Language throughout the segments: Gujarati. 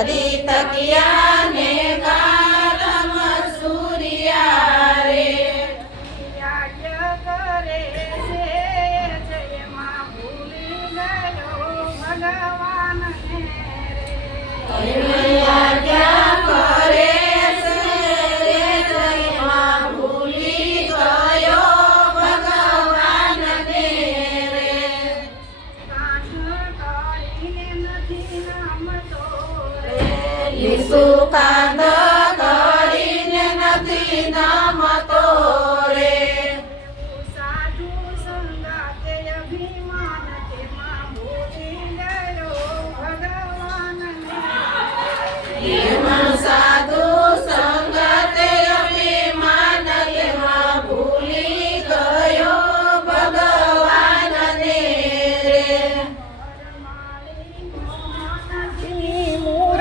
હરી તકિયાને કાલમ સૂર્યા રે કરે છે જયમાં ભૂલી ગયો Lisukan da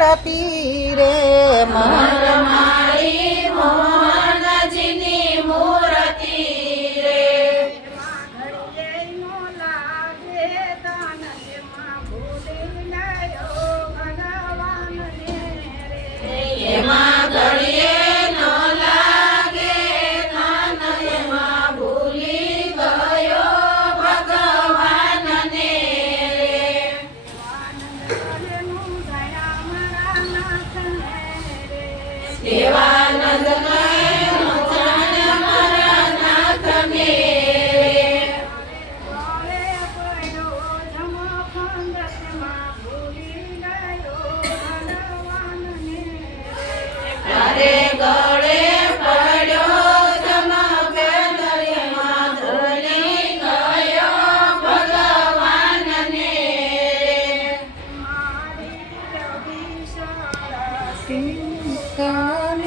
રતી રે મારા Yeah.